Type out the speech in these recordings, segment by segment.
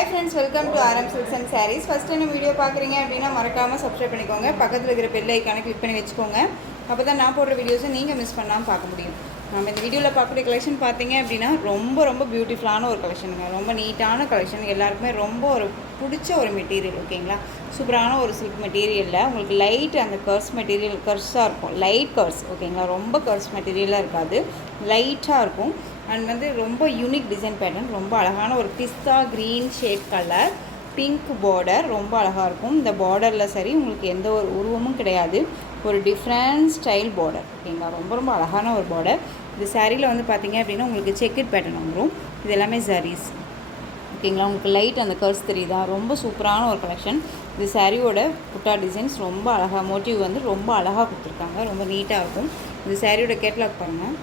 Hi friends, welcome to RM Silks and Sarees. First time video பார்க்குறீங்க அப்படின்னா மறக்காமல் subscribe பண்ணிக்கோங்க. பக்கத்தில் இருக்கிற பெல் ஐக்கானை கிளிக் பண்ணி வச்சுக்கோங்க. அப்போ தான் நான் போடுற வீடியோஸை நீங்கள் மிஸ் பண்ணாமல் பார்க்க முடியும். நம்ம இந்த வீடியோவில் பார்க்கக்கூடிய கலெக்ஷன் பார்த்தீங்க அப்படின்னா ரொம்ப பியூட்டிஃபுல்லான ஒரு கலெக்ஷனுங்க. ரொம்ப நீட்டான கலெக்ஷன், எல்லாருக்குமே ரொம்ப ஒரு பிடிச்ச ஒரு மெட்டீரியல். ஓகேங்களா, சூப்பரான ஒரு சில்க் மெட்டீரியலில் உங்களுக்கு லைட் அந்த கர்ஸ் மெட்டீரியல் கர்ஸாக இருக்கும், லைட் கர்ஸ். ஓகேங்களா, ரொம்ப கர்ஸ் மெட்டீரியலாக இருக்காது, லைட்டாக இருக்கும். அண்ட் வந்து ரொம்ப யூனிக் டிசைன் பேட்டர்ன், ரொம்ப அழகான ஒரு pista green shade colour, pink border, ரொம்ப அழகாக இருக்கும். இந்த பார்டரில் சரி உங்களுக்கு எந்த ஒரு உருவமும் கிடையாது, ஒரு டிஃப்ரெண்ட் ஸ்டைல் பார்டர். ஓகேங்களா, ரொம்ப அழகான ஒரு பார்டர். இந்த சாரியில் வந்து பார்த்திங்க அப்படின்னா உங்களுக்கு செக்கட் பேட்டர்ன் வந்துடும். இது எல்லாமே சாரீஸ். ஓகேங்களா, உங்களுக்கு லைட் அந்த கர்ஸ் தெரியுதா, ரொம்ப சூப்பரான ஒரு கலெக்ஷன். இந்த சாரியோட புட்டா டிசைன்ஸ் ரொம்ப அழகாக, மோட்டிவ் வந்து ரொம்ப அழகாக கொடுத்துருக்காங்க, ரொம்ப நீட்டாக இருக்கும். இந்த சாரியோட கேட்லாக் பாருங்கள்,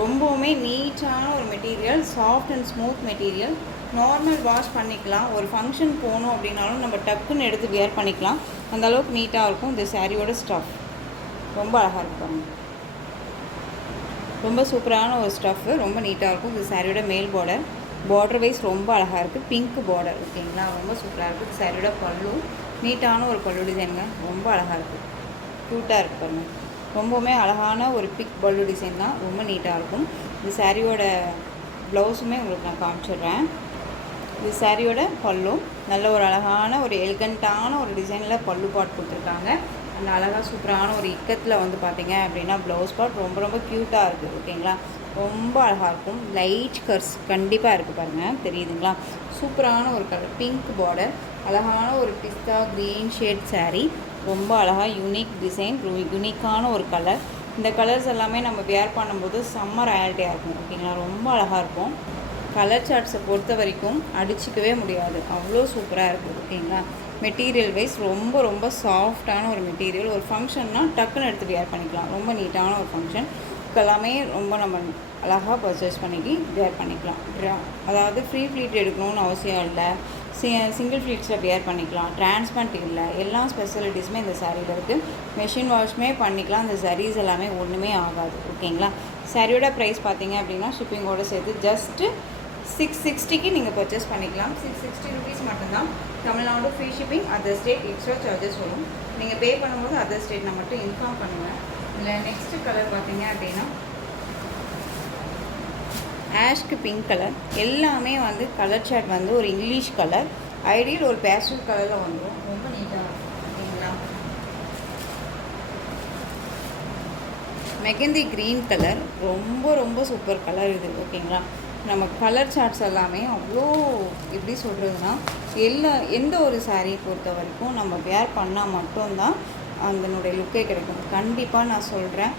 ரொம்பவுமே நீட்டான ஒரு material, soft and smooth material. Normal wash பண்ணிக்கலாம், ஒரு ஃபங்க்ஷன் போகணும் அப்படின்னாலும் நம்ம டக்குன்னு எடுத்து வியர் பண்ணிக்கலாம், அந்த அளவுக்கு நீட்டாக இருக்கும். இந்த சாரியோட ஸ்டஃப் ரொம்ப அழகாக இருக்கும், ரொம்ப சூப்பரான ஒரு ஸ்டஃப்பு, ரொம்ப நீட்டாக இருக்கும். இந்த சாரியோட மேல் பார்டர் வைஸ் ரொம்ப அழகாக இருக்குது, பிங்க் பார்டர். ஓகேங்களா, ரொம்ப சூப்பராக இருக்குது. இந்த சாரியோட பல்லு நீட்டான ஒரு பல்லு டிசைனுங்க, ரொம்ப அழகாக இருக்குது, க்யூட்டாக இருக்குது பாருங்கள். ரொம்பவுமே அழகான ஒரு பிக் பல்லு டிசைன் தான், ரொம்ப நீட்டாக இருக்கும். இந்த சாரியோட ப்ளவுஸுமே உங்களுக்கு நான் காமிச்சிடுறேன். இது சாரியோட பல்லு நல்ல ஒரு அழகான ஒரு எலிகண்ட்டான ஒரு டிசைனில் பல்லு பாட் கொடுத்துருக்காங்க. அந்த அழகாக சூப்பரான ஒரு இக்கத்தில் வந்து பார்த்திங்க அப்படின்னா ப்ளவுஸ் பாட் ரொம்ப க்யூட்டாக இருக்குது. ஓகேங்களா, ரொம்ப அழகாக இருக்கும். லைட் கர்ஸ் கண்டிப்பாக இருக்குது பாருங்கள், தெரியுதுங்களா. சூப்பரான ஒரு கலர், பிங்க் பார்டர், அழகான ஒரு பிஸ்தா க்ரீன் ஷேட் சாரீ, ரொம்ப அழகாக யூனிக் டிசைன், யூனிக்கான ஒரு கலர். இந்த கலர்ஸ் எல்லாமே நம்ம வியர் பண்ணும்போது செம்ம ராயல்ட்டியாக இருக்கும். ஓகேங்களா, ரொம்ப அழகாக இருக்கும். கலர் சார்ட்ஸை பொறுத்த வரைக்கும் அடிச்சிக்கவே முடியாது, அவ்வளோ சூப்பராக இருக்குது. ஓகேங்களா, மெட்டீரியல் வைஸ் ரொம்ப சாஃப்டான ஒரு மெட்டீரியல். ஒரு ஃபங்க்ஷன்னால் டக்குன்னு எடுத்து வியர் பண்ணிக்கலாம், ரொம்ப நீட்டான ஒரு ஃபங்க்ஷன் எல்லாமே ரொம்ப நம்ம அழகாக பர்ச்சேஸ் பண்ணிட்டு வியர் பண்ணிக்கலாம். அதாவது ஃப்ரீ ஃப்ளீட் எடுக்கணும்னு அவசியம் இல்லை, சிங்கிள் ஃப்ளீட்ஸில் வியர் பண்ணிக்கலாம், டிரான்ஸ்பரண்ட் இல்லை, எல்லா ஸ்பெஷலிட்டிஸுமே இந்த சாரியில் இருக்குது. மெஷின் வாஷ்மே பண்ணிக்கலாம், இந்த சாரீஸ் எல்லாமே ஒன்றுமே ஆகாது. ஓகேங்களா, சாரியோட ப்ரைஸ் பார்த்தீங்க அப்படின்னா ஷிப்பிங்கோடு சேர்த்து ஜஸ்ட்டு 660க்கு நீங்கள் பர்ச்சேஸ் பண்ணிக்கலாம். 660 ருபீஸ் மட்டும்தான். Tamil Nadu free shipping, other state extra charges வரும். நீங்கள் பே பண்ணும்போது அதர் ஸ்டேட் நான் மட்டும் இன்ஃபார்ம் பண்ணுவேன். இல்லை நெக்ஸ்ட்டு கலர் பார்த்தீங்க அப்படின்னா ஆஷ்க்கு பிங்க் கலர், எல்லாமே வந்து கலர் சார்ட் வந்து ஒரு இங்கிலீஷ் கலர், ஐடியல் ஒரு பேஸ்டல் கலரில் வந்துடும், ரொம்ப நீட்டாக இருக்கும். ஓகேங்களா, மெகந்தி க்ரீன் கலர், ரொம்ப சூப்பர் கலர் இது. ஓகேங்களா, நம்ம கலர் சார்ட்ஸ் எல்லாமே அவ்வளோ எப்படி சொல்கிறதுனா, எந்த ஒரு சாரியை பொறுத்த வரைக்கும் நம்ம வேர் பண்ணால் மட்டும்தான் அதனுடைய லுக்கே கிடைக்கும். கண்டிப்பாக நான் சொல்கிறேன்,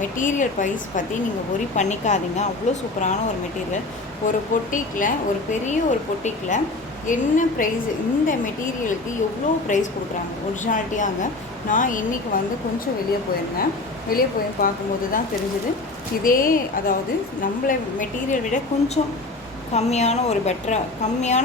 மெட்டீரியல் ப்ரைஸ் பற்றி நீங்கள் ஒரி பண்ணிக்காதீங்க, அவ்வளோ சூப்பரான ஒரு மெட்டீரியல். ஒரு பொட்டிக்கில், ஒரு பெரிய ஒரு பொட்டிக்கில் என்ன ப்ரைஸ், இந்த மெட்டீரியலுக்கு எவ்வளோ ப்ரைஸ் கொடுக்குறாங்க ஒரிஜினாலிட்டியாங்க. நான் இன்றைக்கி வந்து கொஞ்சம் வெளியே போய் பார்க்கும்போது தான் தெரிஞ்சுது, இதே அதாவது நம்மளை மெட்டீரியல் விட கொஞ்சம் கம்மியான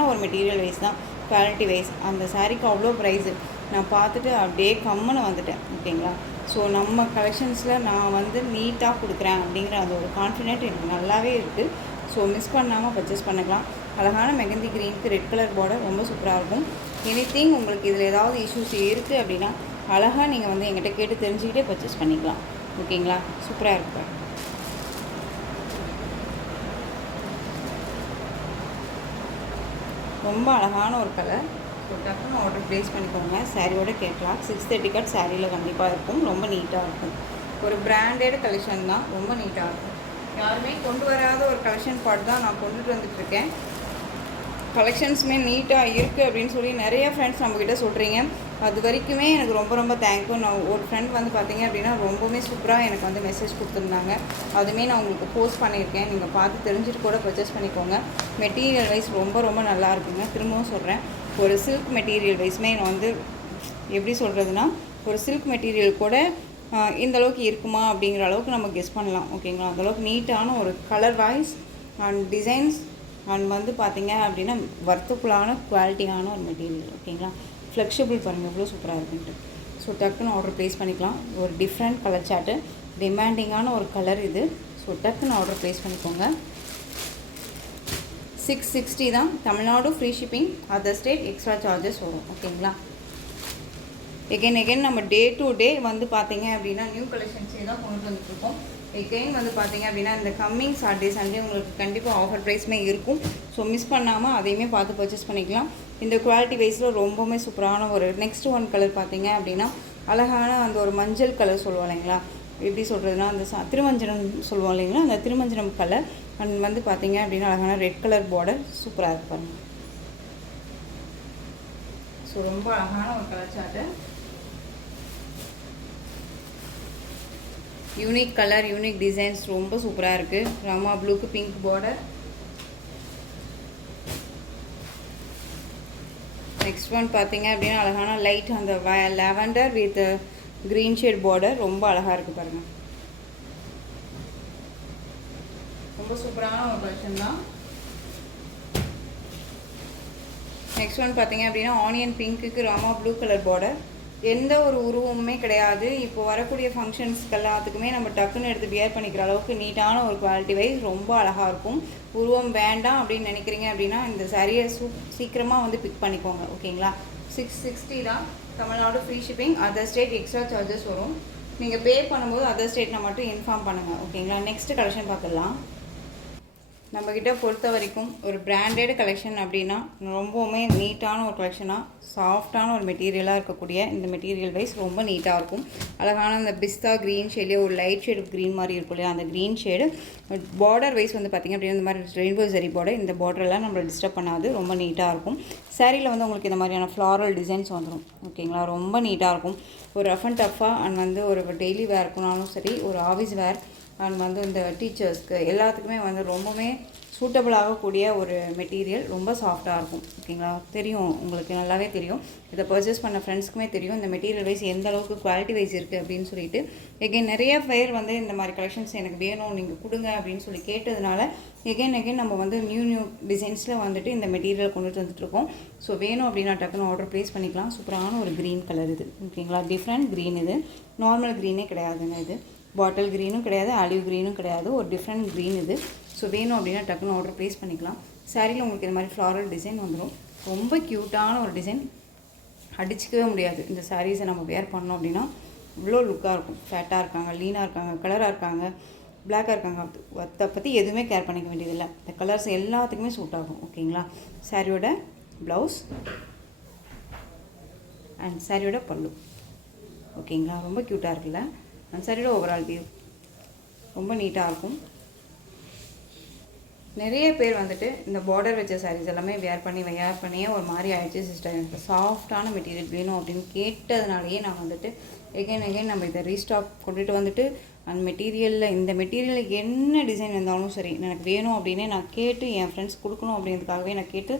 ஒரு மெட்டீரியல் வைஸ் தான், குவாலிட்டி வைஸ் அந்த சாரீக்கு அவ்வளோ ப்ரைஸு. நான் பார்த்துட்டு அப்படியே கம்முன்னு வந்துட்டேன். ஓகேங்களா, ஸோ நம்ம கலெக்ஷன்ஸில் நான் வந்து நீட்டாக கொடுக்குறேன் அப்படிங்கிற அந்த ஒரு கான்ஃபிடென்ட் எனக்கு நல்லாவே இருக்குது. ஸோ மிஸ் பண்ணாமல் பர்ச்சேஸ் பண்ணிக்கலாம். அழகான மெகந்தி க்ரீனுக்கு ரெட் கலர் பார்டர் ரொம்ப சூப்பராக இருக்கும். எனிதிங் உங்களுக்கு இதில் ஏதாவது இஷ்யூஸ் இருக்குது அப்படின்னா அழகாக நீங்கள் வந்து எங்கிட்ட கேட்டு தெரிஞ்சுக்கிட்டே பர்ச்சேஸ் பண்ணிக்கலாம். ஓகேங்களா, சூப்பராக இருக்கு. ரொம்ப அழகான ஒரு கலர். ஸோ டக்குன்னு ஆர்டர் ப்ளேஸ் பண்ணிக்கோங்க. சாரியோட கேட்லாக் 630 கட் சாரியில் கண்டிப்பாக இருக்கும், ரொம்ப நீட்டாக இருக்கும். ஒரு பிராண்டட் கலெக்ஷன் தான், ரொம்ப நீட்டாக இருக்கும். யாருமே கொண்டு வராத ஒரு கலெக்ஷன் பார்ட் தான் நான் கொண்டுட்டு வந்துட்டுருக்கேன். கலெக்ஷன்ஸுமே நீட்டாக இருக்குது அப்படின்னு சொல்லி நிறைய ஃப்ரெண்ட்ஸ் நம்மக்கிட்ட சொல்கிறீங்க, அது வரைக்குமே எனக்கு ரொம்ப தேங்க்யூ. நான் ஒரு ஃப்ரெண்ட் வந்து பார்த்தீங்க அப்படின்னா ரொம்பவுமே சூப்பராக எனக்கு வந்து மெசேஜ் கொடுத்துருந்தாங்க, அதுவுமே நான் உங்களுக்கு போஸ்ட் பண்ணியிருக்கேன், நீங்கள் பார்த்து தெரிஞ்சுட்டு கூட பர்ச்சேஸ் பண்ணிக்கோங்க. மெட்டீரியல் வைஸ் ரொம்ப நல்லா இருக்குங்க. திரும்பவும் சொல்கிறேன், ஒரு சில்க் மெட்டீரியல் வைஸ்மே நான் வந்து எப்படி சொல்கிறதுனா, ஒரு சில்க் மெட்டீரியல் கூட இந்தளவுக்கு இருக்குமா அப்படிங்கிற அளவுக்கு நம்ம கெஸ் பண்ணலாம். ஓகேங்களா, அந்தளவுக்கு நீட்டான ஒரு colour wise and designs and வந்து பார்த்திங்க அப்படின்னா வர்த்துக்குள்ளான குவாலிட்டியான ஒரு மெட்டீரியல். ஓகேங்களா, ஃப்ளெக்சிபிள் பாருங்கள் எவ்வளோ சூப்பராக இருக்குன்ட்டு. ஸோ டக்குன்னு ஆர்டர் ப்ளேஸ் பண்ணிக்கலாம். ஒரு டிஃப்ரெண்ட் கலர் சார்ட்டு, டிமாண்டிங்கான ஒரு கலர் இது. ஸோ டக்குன்னு ஆர்டர் ப்ளேஸ் பண்ணிக்கோங்க. 660 தான். Tamil Nadu free shipping, other state extra charges வரும். ஓகேங்களா. எகெயின் நம்ம டே டு டே வந்து பார்த்தீங்க அப்படின்னா நியூ கலெக்ஷன்ஸே தான் கொண்டு வந்துட்டுருக்கோம். எகெயின் வந்து பார்த்தீங்க அப்படின்னா இந்த கம்மிங் சாட்டர்டே சண்டே உங்களுக்கு கண்டிப்பாக ஆஃபர் ப்ரைஸுமே இருக்கும். ஸோ மிஸ் பண்ணாமல் அதையுமே பார்த்து பர்ச்சேஸ் பண்ணிக்கலாம். இந்த குவாலிட்டி வைஸில் ரொம்பவுமே சூப்பரான ஒரு நெக்ஸ்ட் ஒன் கலர் பார்த்தீங்க அப்படின்னா அழகான அந்த ஒரு மஞ்சள் கலர் சொல்லுவோம் இல்லைங்களா, எப்படி சொல்கிறதுனா அந்த திருமஞ்சனம் சொல்லுவோம் இல்லைங்களா, அந்த திருமஞ்சனம் கலர் அண்ட் வந்து பார்த்தீங்க அப்படின்னா அழகான ரெட் கலர் பார்டர் சூப்பராக இருக்கு பாருங்கள். ஸோ ரொம்ப அழகான ஒரு colour chart, unique colour, unique designs, ரொம்ப சூப்பராக இருக்குது. ராமா ப்ளூக்கு பிங்க் பார்டர். நெக்ஸ்ட் ஒன் பார்த்தீங்க அப்படின்னா அழகான லைட் அந்த lavender with green shade border, ரொம்ப அழகாக இருக்குது பாருங்கள். ரொம்ப சூப்பரான ஒரு கலெக்ஷன் தான். நெக்ஸ்ட் ஒன் பார்த்தீங்க அப்படின்னா ஆனியன் பிங்க்குக்கு ராமா ப்ளூ கலர் பார்டர். எந்த ஒரு உருவமுமே கிடையாது. இப்போ வரக்கூடிய ஃபங்க்ஷன்ஸ்க்கு எல்லாத்துக்குமே நம்ம டக்குன்னு எடுத்து வியர் பண்ணிக்கிற அளவுக்கு நீட்டான ஒரு குவாலிட்டி வைஸ் ரொம்ப அழகாக இருக்கும். உருவம் வேண்டாம் அப்படின்னு நினைக்கிறீங்க அப்படின்னா இந்த சாரியை சீக்கிரமாக வந்து பிக் பண்ணிக்கோங்க. ஓகேங்களா. 660 தான். Tamil Nadu free shipping, other state extra charges வரும். நீங்கள் பே பண்ணும்போது அதர் ஸ்டேட்னா மட்டும் இன்ஃபார்ம் பண்ணுங்கள். ஓகேங்களா. நெக்ஸ்ட் கலெக்ஷன் பார்த்துடலாம். நம்மக்கிட்ட பொறுத்த வரைக்கும் ஒரு பிராண்டட் கலெக்ஷன் அப்படின்னா ரொம்பவுமே நீட்டான ஒரு கலெக்ஷனாக சாஃப்டான ஒரு மெட்டீரியலாக இருக்கக்கூடிய இந்த மெட்டீரியல் வைஸ் ரொம்ப நீட்டாக இருக்கும். அழகான அந்த பிஸ்தா க்ரீன் ஷேட்லேயே ஒரு லைட் ஷேடு க்ரீன் மாதிரி இருக்கும் இல்லையா, அந்த க்ரீன் ஷேடு பார்டர் வைஸ் வந்து பார்த்திங்க அப்படின்னா இந்த மாதிரி ரெயின்போ ஜரி பார்டர், இந்த பார்டரெல்லாம் நம்மளை டிஸ்டர்ப் பண்ணாது, ரொம்ப நீட்டாக இருக்கும். சாரியில் வந்து உங்களுக்கு இந்த மாதிரியான ஃப்ளாரல் டிசைன்ஸ் வந்துடும். ஓகேங்களா. ரொம்ப நீட்டாக இருக்கும். ஒரு ரஃப் அண்ட் டஃப்பாக அண்ட் வந்து ஒரு டெய்லி வேர் இருக்குனாலும் சரி, ஒரு ஆஃபீஸ் வேர் அண்ட் வந்து இந்த டீச்சர்ஸ்க்கு எல்லாத்துக்குமே வந்து ரொம்பவுமே சூட்டபிள் ஆகக்கூடிய ஒரு மெட்டீரியல், ரொம்ப சாஃப்டாக இருக்கும். ஓகேங்களா. தெரியும், உங்களுக்கு நல்லாவே தெரியும். இதை பர்ச்சேஸ் பண்ண ஃப்ரெண்ட்ஸ்க்குமே தெரியும் இந்த மெட்டீரியல் வைஸ் எந்த அளவுக்கு குவாலிட்டி வைஸ் இருக்குது அப்படின்னு சொல்லிட்டு. எகைன் நிறைய பேர் வந்து இந்த மாதிரி கலெக்ஷன்ஸ் எனக்கு வேணும் நீங்கள் கொடுங்க அப்படின்னு சொல்லி கேட்டதுனால எகைன் நம்ம வந்து நியூ டிசைன்ஸில் வந்துட்டு இந்த மெட்டீரியல் கொண்டுட்டு வந்துட்டுருக்கோம். ஸோ வேணும் அப்படின்னா டக்குன்னு ஆர்டர் ப்ளேஸ் பண்ணிக்கலாம். சூப்பரான ஒரு க்ரீன் கலர் இது. ஓகேங்களா. டிஃப்ரெண்ட் க்ரீன், இது நார்மல் க்ரீனே கிடையாதுங்க. இது பாட்டில் க்ரீனும் கிடையாது, ஆலிவ் க்ரீனும் கிடையாது, ஒரு டிஃப்ரெண்ட் க்ரீன் இது. ஸோ வேணும் அப்படின்னா டக்குன்னு ஆர்டர் ப்ளேஸ் பண்ணிக்கலாம். சாரியில் உங்களுக்கு இந்த மாதிரி ஃப்ளாரல் டிசைன் வந்துடும். ரொம்ப க்யூட்டான ஒரு டிசைன், அடிச்சிக்கவே முடியாது. இந்த சாரீஸை நம்ம வேர் பண்ணோம் அப்படின்னா இவ்வளோ லுக்காக இருக்கும். ஃபேட்டாக இருக்காங்க, லீனாக இருக்காங்க, கலராக இருக்காங்க, பிளாக்காக இருக்காங்க, அதை பற்றி எதுவுமே கேர் பண்ணிக்க வேண்டியதில்லை. இந்த கலர்ஸ் எல்லாத்துக்குமே சூட் ஆகும். ஓகேங்களா. சாரியோட ப்ளவுஸ் அண்ட் சாரியோட பல்லு. ஓகேங்களா. ரொம்ப க்யூட்டாக இருக்குல்ல. அண்ட் சாரியோட ஓவரால் வியூ ரொம்ப நீட்டாக இருக்கும். நிறைய பேர் வந்துட்டு இந்த பார்டர் வச்ச சாரீஸ் எல்லாமே வேர் பண்ணியே ஒரு மாதிரி ஆகிடுச்சு சிஸ்டர், எனக்கு சாஃப்டான மெட்டீரியல் வேணும் அப்படின்னு கேட்டதுனாலேயே நான் வந்துட்டு எகைன் நம்ம இதை ரீஸ்டாக் கொண்டுட்டு வந்துட்டு அந்த மெட்டீரியலில் இந்த மெட்டீரியலில் என்ன டிசைன் இருந்தாலும் சரி எனக்கு வேணும் அப்படின்னே நான் கேட்டு என் ஃப்ரெண்ட்ஸ் கொடுக்கணும் அப்படின்றதுக்காகவே நான் கேட்டு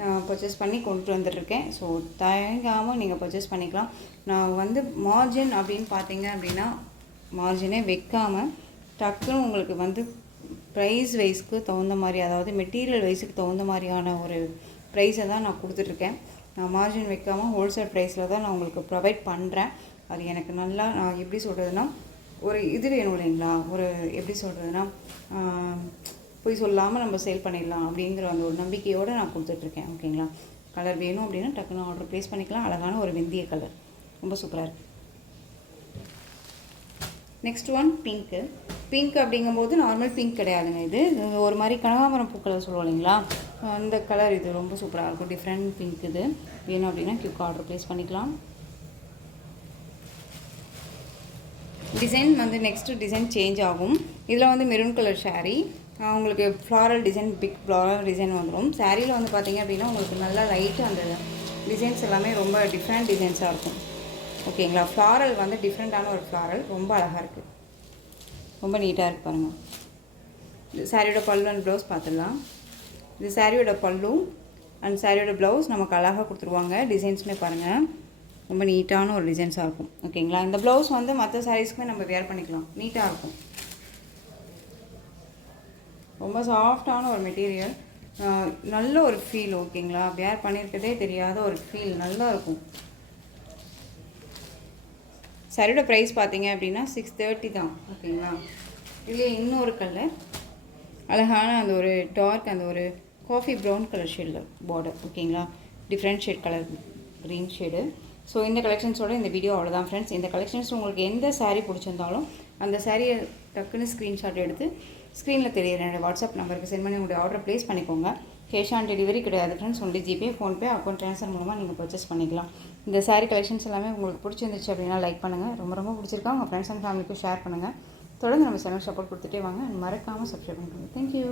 நான் பர்ச்சேஸ் பண்ணி கொண்டு வந்துட்டுருக்கேன். ஸோ தயங்காமல் நீங்கள் பர்ச்சேஸ் பண்ணிக்கலாம். நான் வந்து மார்ஜின் அப்படின்னு பார்த்தீங்க அப்படின்னா மார்ஜினே வைக்காமல் டக்குன்னு உங்களுக்கு வந்து ப்ரைஸ் வைஸ்க்கு தகுந்த மாதிரி, அதாவது மெட்டீரியல் வைஸுக்கு தகுந்த மாதிரியான ஒரு ப்ரைஸை தான் நான் கொடுத்துட்ருக்கேன். நான் மார்ஜின் வைக்காமல் ஹோல்சேல் ப்ரைஸில் தான் நான் உங்களுக்கு ப்ரொவைட் பண்ணுறேன். அது எனக்கு நல்லா, நான் எப்படி சொல்கிறதுனா ஒரு இது வேணும் இல்லைங்களா, ஒரு எப்படி சொல்கிறதுனா போய் சொல்லாமல் நம்ம சேல் பண்ணிடலாம் அப்படிங்கிற அந்த ஒரு நம்பிக்கையோடு நான் கொடுத்துட்ருக்கேன். ஓகேங்களா. கலர் வேணும் அப்படின்னா டக்குன்னு ஆர்டர் ப்ளேஸ் பண்ணிக்கலாம். அழகான ஒரு வெந்தய கலர், ரொம்ப சூப்பராக இருக்குது. Next one pink. பிங்க் அப்படிங்கும்போது நார்மல் பிங்க் கிடையாதுங்க, இது ஒரு மாதிரி கனகாமரம் பூக்களை சொல்லுவோம் இல்லைங்களா, அந்த கலர். இது ரொம்ப சூப்பராக இருக்கும், டிஃப்ரெண்ட் பிங்க். இது வேணும் அப்படின்னா கியூக் ஆர்டர் ப்ளேஸ் பண்ணிக்கலாம். டிசைன் வந்து நெக்ஸ்ட்டு டிசைன் சேஞ்ச் ஆகும். இதில் வந்து மெரூன் கலர் ஷாரீ, உங்களுக்கு floral design, big floral design வந்துடும். சாரியில் வந்து பார்த்திங்க அப்படின்னா உங்களுக்கு நல்லா லைட்டு அந்த டிசைன்ஸ் எல்லாமே ரொம்ப டிஃப்ரெண்ட் டிசைன்ஸாக இருக்கும். ஓகேங்களா. ஃப்ளாரல் வந்து டிஃப்ரெண்ட்டான ஒரு ஃப்ளாரல், ரொம்ப அழகாக இருக்குது, ரொம்ப நீட்டாக இருக்குது பாருங்கள். இது சாரியோட பல்லு அண்ட் ப்ளவுஸ் பார்த்துடலாம். இது சாரியோட பல்லு அண்ட் சாரியோட ப்ளவுஸ் நமக்கு அழகாக கொடுத்துருவாங்க. டிசைன்ஸுமே பாருங்கள், ரொம்ப நீட்டான ஒரு டிசைன்ஸாக இருக்கும். ஓகேங்களா. இந்த ப்ளவுஸ் வந்து மற்ற சாரீஸ்க்குமே நம்ம வேர் பண்ணிக்கலாம், நீட்டாக இருக்கும். ரொம்ப சாஃப்டான ஒரு மெட்டீரியல், நல்ல ஒரு ஃபீல். ஓகேங்களா. வேர் பண்ணியிருக்கதே தெரியாத ஒரு ஃபீல், நல்லா இருக்கும். சாரியோட ப்ரைஸ் பார்த்தீங்க அப்படின்னா 630 தான். ஓகேங்களா. இதுலேயே இன்னொரு கலர் அழகான அந்த ஒரு டார்க், அந்த ஒரு காஃபி ப்ரௌன் கலர் ஷேடில் பார்டர். ஓகேங்களா, different shade colour green shade. So இந்த கலெக்ஷன்ஸோட இந்த வீடியோ அவ்வளோதான் ஃப்ரெண்ட்ஸ். இந்த கலெக்ஷன்ஸ் உங்களுக்கு எந்த சாரீ பிடிச்சிருந்தாலும் அந்த சாரியை டக்குன்னு ஸ்க்ரீன்ஷாட் எடுத்து ஸ்க்ரீனில் தெரியுற என்னோடய வாட்ஸ்அப் நம்பருக்கு சென்ட் பண்ணி உங்களுடைய ஆர்டர் ப்ளேஸ் பண்ணிக்கோங்க. கேஷ் ஆன் டெலிவரி கிடையாது friends. Only GPay, PhonePe, account transfer மூலமாக நீங்கள் பர்ச்சேஸ் பண்ணிக்கலாம். இந்த சாரீ கலெக்ஷன்ஸ் எல்லாமே உங்களுக்கு பிடிச்சிருந்துச்சு அப்படின்னா லைக் பண்ணுங்கள். ரொம்ப பிடிச்சிருக்கா உங்கள் ஃப்ரெண்ட்ஸ் அண்ட் ஃபேமிலிக்கும் ஷேர் பண்ணுங்கள். தொடர்ந்து நம்ம சேனல் சப்போர்ட் கொடுத்துட்டே வாங்க. மறக்காமல் சப்ஸ்கிரைப் பண்ணிக்கோங்க. தேங்க்யூ.